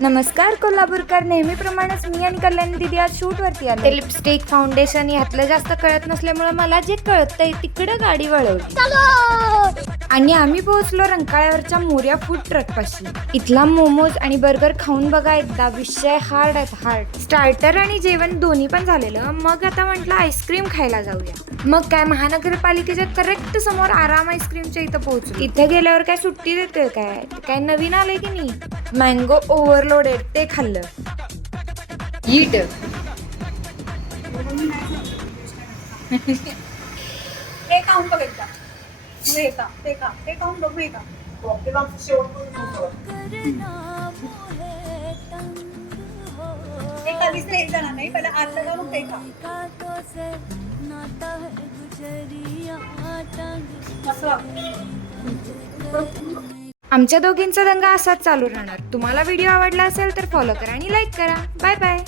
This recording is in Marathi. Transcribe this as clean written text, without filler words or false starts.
नमस्कार कोल्हापूरकर, नेहमीप्रमाणेच मी आणि कल्याणी दीदी आज शूट वरती आलो. ते लिपस्टिक फाउंडेशन ह्यातलं जास्त कळत नसल्यामुळे मला जे कळतंय तिकडे गाडी वळवली आणि आम्ही पोहोचलो रंकाळ्यावरच्या मोर्या फूड ट्रक पाशी. इथला मोमोज आणि बर्गर खाऊन बघा एकदा, विषय हार्ड आहेत हार्ड. स्टार्टर आणि जेवण दोन्ही पण झालेलं. मग आता म्हटलं आईस्क्रीम खायला जाऊया. मग काय महानगरपालिकेच्या करेक्ट समोर आराम आईस्क्रीमच्या इथं पोहोचलो. इथं गेल्यावर काय सुट्टी देते काय नवीन आलंय की नाही? मँगो ओव्हरलोडेड ते खाल्लं. ईट हे खाऊन बघ एकदा. हे का ते का हे खाऊन बघ. हे का हे कधीच एक जण नाही, पहिला आतलं का मग ते खा. असं आमच्या दोघींचा दंगा असाच चालू राहणार. तुम्हाला व्हिडिओ आवडला असेल तर फॉलो करा आणि लाईक करा. Bye bye.